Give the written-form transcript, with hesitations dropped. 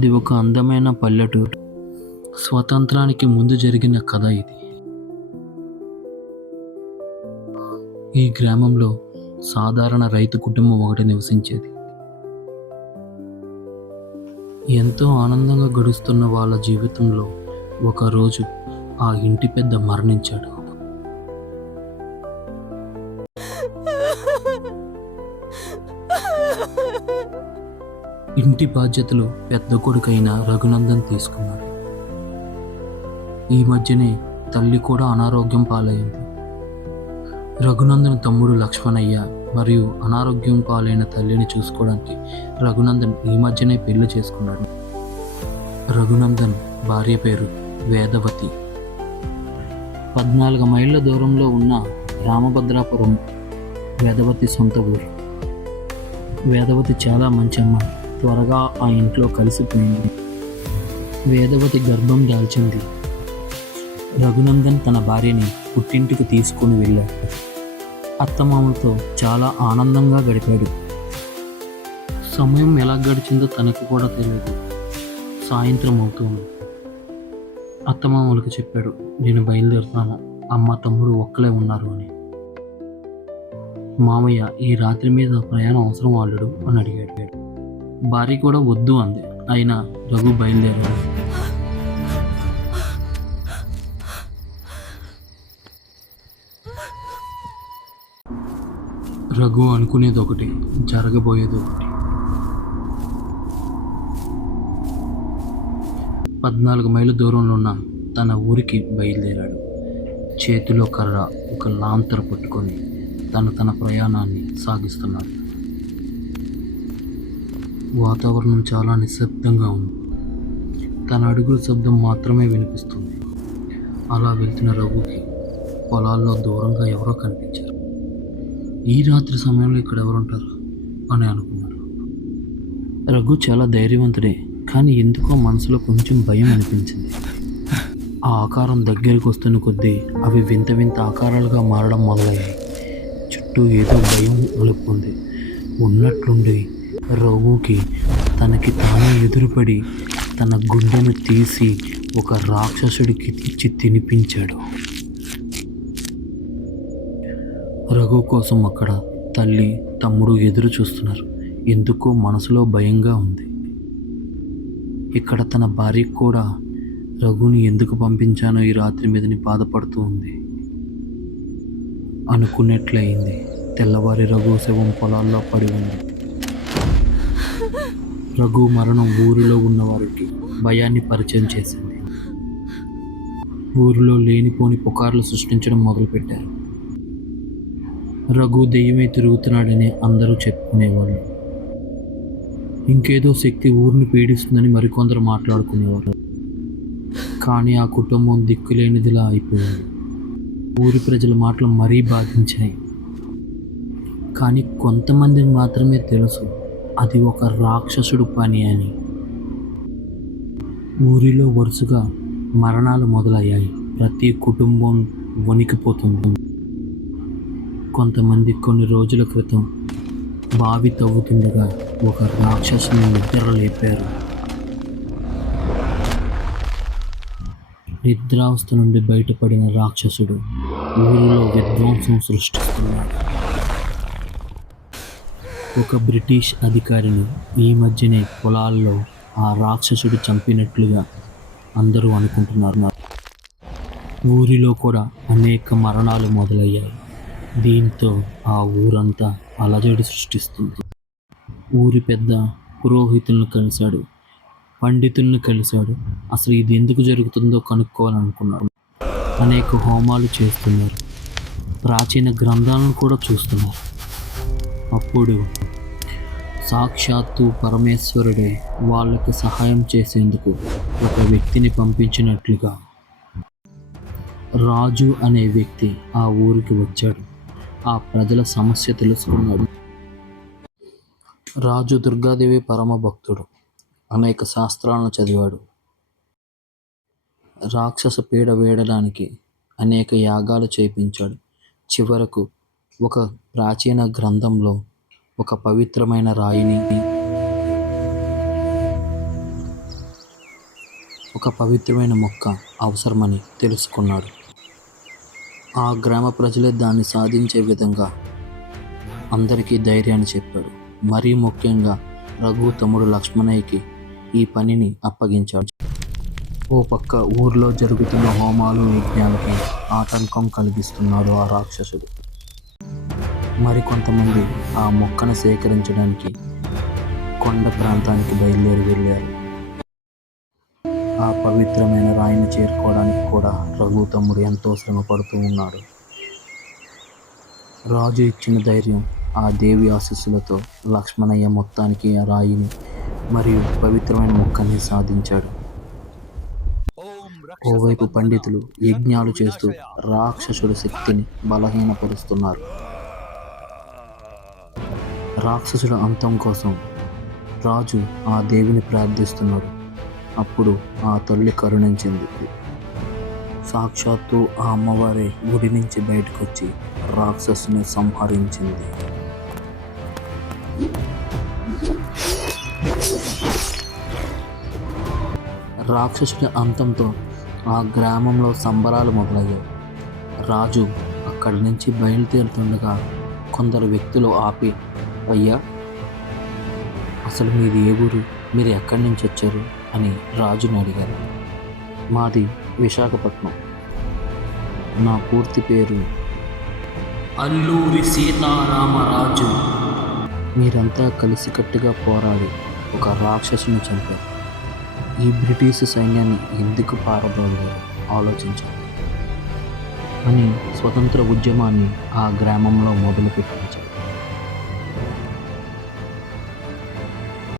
అది ఒక అందమైన పల్లెటూరు. స్వతంత్రానికి ముందు జరిగిన కథ ఇది. ఈ గ్రామంలో సాధారణ రైతు కుటుంబం ఒకటి నివసించేది. ఎంతో ఆనందంగా గడుస్తున్న వాళ్ళ జీవితంలో ఒకరోజు ఆ ఇంటి పెద్ద మరణించాడు. ఇంటి బాధ్యతలు పెద్ద కొడుకైన రఘునందన్ తీసుకున్నాడు. ఈ మధ్యనే తల్లి కూడా అనారోగ్యం పాలైంది. రఘునందన్ తమ్ముడు లక్ష్మణయ్య మరియు అనారోగ్యం పాలైన తల్లిని చూసుకోవడానికి రఘునందన్ ఈ మధ్యనే పెళ్లి చేసుకున్నాడు. రఘునందన్ భార్య పేరు వేదవతి. 14 మైళ్ళ దూరంలో ఉన్న రామభద్రాపురం వేదవతి సొంత ఊరు. వేదవతి చాలా మంచి అమ్మాయి. త్వరగా ఆ ఇంట్లో కలిసిపోయింది. వేదవతి గర్భం దాల్చింది. రఘునందన్ తన భార్యని పుట్టింటికి తీసుకుని వెళ్ళాడు. అత్తమామలతో చాలా ఆనందంగా గడిపాడు. సమయం ఎలా గడిచిందో తనకు కూడా తెలియదు. సాయంత్రం అవుతుంది. అత్తమామలకు చెప్పాడు, నేను బయలుదేరుతాను, అమ్మ తమ్ముడు ఒక్కలే ఉన్నారు అని. మామయ్య, ఈ రాత్రి మీద ప్రయాణం అవసరం వాళ్ళడు అని అడిగాడు. భార్య కూడా వద్దు అంది. అయినా రఘు బయలుదేరాడు. రఘు అనుకునేది ఒకటి, జరగబోయేది ఒకటి. 14 మైళ్ళ దూరంలో ఉన్న తన ఊరికి బయలుదేరాడు. చేతిలో కర్ర, ఒక లాంతర్ పట్టుకొని తన ప్రయాణాన్ని సాగిస్తున్నాడు. వాతావరణం చాలా నిశ్శబ్దంగా ఉంది. తన అడుగుల శబ్దం మాత్రమే వినిపిస్తుంది. అలా వెళ్తున్న రఘుకి పొలాల్లో దూరంగా ఎవరో కనిపించారు. ఈ రాత్రి సమయంలో ఇక్కడ ఎవరుంటారు అని అనుకున్నారు. రఘు చాలా ధైర్యవంతుడే, కానీ ఎందుకో మనసులో కొంచెం భయం అనిపించింది. ఆ ఆకారం దగ్గరికి వస్తున్న కొద్దీ అవి వింత వింత ఆకారాలుగా మారడం మొదలయ్యాయి. చుట్టూ ఏదో భయం అలుపుకుంది. ఉన్నట్లుండి రఘుకి తనకి తానే ఎదురుపడి తన గుండెను తీసి ఒక రాక్షసుడికి ఇచ్చి తినిపించాడు. రఘు కోసం అక్కడ తల్లి తమ్ముడు ఎదురు చూస్తున్నారు. ఎందుకో మనసులో భయంగా ఉంది. ఇక్కడ తన భార్య కూడా రఘుని ఎందుకు పంపించానో ఈ రాత్రి మీదని బాధపడుతూ ఉంది. అనుకున్నట్లయింది. తెల్లవారి రఘు శవం పొలాల్లో పడి ఉంది. రఘు మరణం ఊరిలో ఉన్నవారికి భయాన్ని పరిచయం చేసింది. ఊరిలో లేనిపోని పుకార్లు సృష్టించడం మొదలుపెట్టారు. రఘు దెయ్యమే తిరుగుతున్నాడని అందరూ చెప్పుకునేవాళ్ళు. ఇంకేదో శక్తి ఊరిని పీడిస్తుందని మరికొందరు మాట్లాడుకునేవారు. కానీ ఆ కుటుంబం దిక్కులేనిదిలా అయిపోయింది. ఊరి ప్రజల మాటలు మరీ బాధించినాయి. కానీ కొంతమందికి మాత్రమే తెలుసు అది ఒక రాక్షసుడు పని అని. ఊరిలో వరుసగా మరణాలు మొదలయ్యాయి. ప్రతి కుటుంబం వణికిపోతుంది. కొంతమంది కొన్ని రోజుల క్రితం బావి తవ్వుతుండగా ఒక రాక్షసుని నిద్ర లేపారు. నిద్రావస్థ నుండి బయటపడిన రాక్షసుడు ఊరిలో విధ్వంసం సృష్టిస్తున్నాడు. ఒక బ్రిటిష్ అధికారిని ఈ మధ్యనే పొలాల్లో ఆ రాక్షసుడు చంపినట్లుగా అందరూ అనుకుంటున్నారు. ఊరిలో కూడా అనేక మరణాలు మొదలయ్యాయి. దీంతో ఆ ఊరంతా అలజడి సృష్టిస్తుంది. ఊరి పెద్ద పురోహితులను కలిశాడు, పండితులను కలిశాడు. అసలు ఇది ఎందుకు జరుగుతుందో కనుక్కోవాలనుకున్నాడు. అనేక హోమాలు చేస్తున్నారు. ప్రాచీన గ్రంథాలను కూడా చూస్తున్నారు. అప్పుడు సాక్షాత్తు పరమేశ్వరుడే వాళ్ళకి సహాయం చేసేందుకు ఒక వ్యక్తిని పంపించినట్లుగా రాజు అనే వ్యక్తి ఆ ఊరికి వచ్చాడు. ఆ ప్రజల సమస్య తెలుసుకున్నాడు. రాజు దుర్గాదేవి పరమ భక్తుడు. అనేక శాస్త్రాలను చదివాడు. రాక్షస పీడ వేయడానికి అనేక యాగాలు చేయించాడు. చివరకు ఒక ప్రాచీన గ్రంథంలో ఒక పవిత్రమైన రాయిని ఒక పవిత్రమైన మొక్క అవసరమని తెలుసుకున్నాడు. ఆ గ్రామ ప్రజలే దాన్ని సాధించే విధంగా అందరికీ ధైర్యాన్ని చెప్పాడు. మరీ ముఖ్యంగా రఘు తమ్ముడు లక్ష్మణయ్యకి ఈ పనిని అప్పగించాడు. ఓ పక్క ఊర్లో జరుగుతున్న హోమాలు యజ్ఞాలకి ఆటంకం కలిగిస్తున్నాడు ఆ రాక్షసుడు. మరికొంతమంది ఆ మొక్కను సేకరించడానికి కొండ ప్రాంతానికి బయలుదేరి వెళ్ళారు. ఆ పవిత్రమైన రాయిని చేరుకోవడానికి కూడా రఘు తమ్ముడు ఎంతో శ్రమ పడుతూ ఉన్నాడు. రాజు ఇచ్చిన ధైర్యం, ఆ దేవి ఆశీస్సులతో లక్ష్మణయ్య మొత్తానికి ఆ రాయిని మరియు పవిత్రమైన మొక్కని సాధించాడు. ఓవైపు పండితులు యజ్ఞాలు చేస్తూ రాక్షసుడి శక్తిని బలహీనపరుస్తున్నారు. రాక్షసుడి అంతం కోసం రాజు ఆ దేవిని ప్రార్థిస్తున్నాడు. అప్పుడు ఆ తల్లి కరుణించింది. సాక్షాత్తు ఆ అమ్మవారే గుడి నుంచి బయటకొచ్చి రాక్షసుని సంహరించింది. రాక్షసుడి అంతంతో ఆ గ్రామంలో సంబరాలు మొదలయ్యాయి. రాజు అక్కడి నుంచి బయలుదేరుతుండగా కొందరు వ్యక్తులు ఆపి, అయ్యా, అసలు మీది ఏ ఊరు, మీరు ఎక్కడి నుంచి వచ్చారు అని రాజుని అడిగారు. మాది విశాఖపట్నం, నా పూర్తి పేరు అల్లూరి సీతారామరాజు. మీరంతా కలిసికట్టుగా పోరాడి ఒక రాక్షసుని చంపారు. ఈ బ్రిటిష్ సైన్యాన్ని ఎందుకు పారదోలారు ఆలోచించాలి అని స్వతంత్ర ఉద్యమాన్ని ఆ గ్రామంలో మొదలుపెట్టించారు.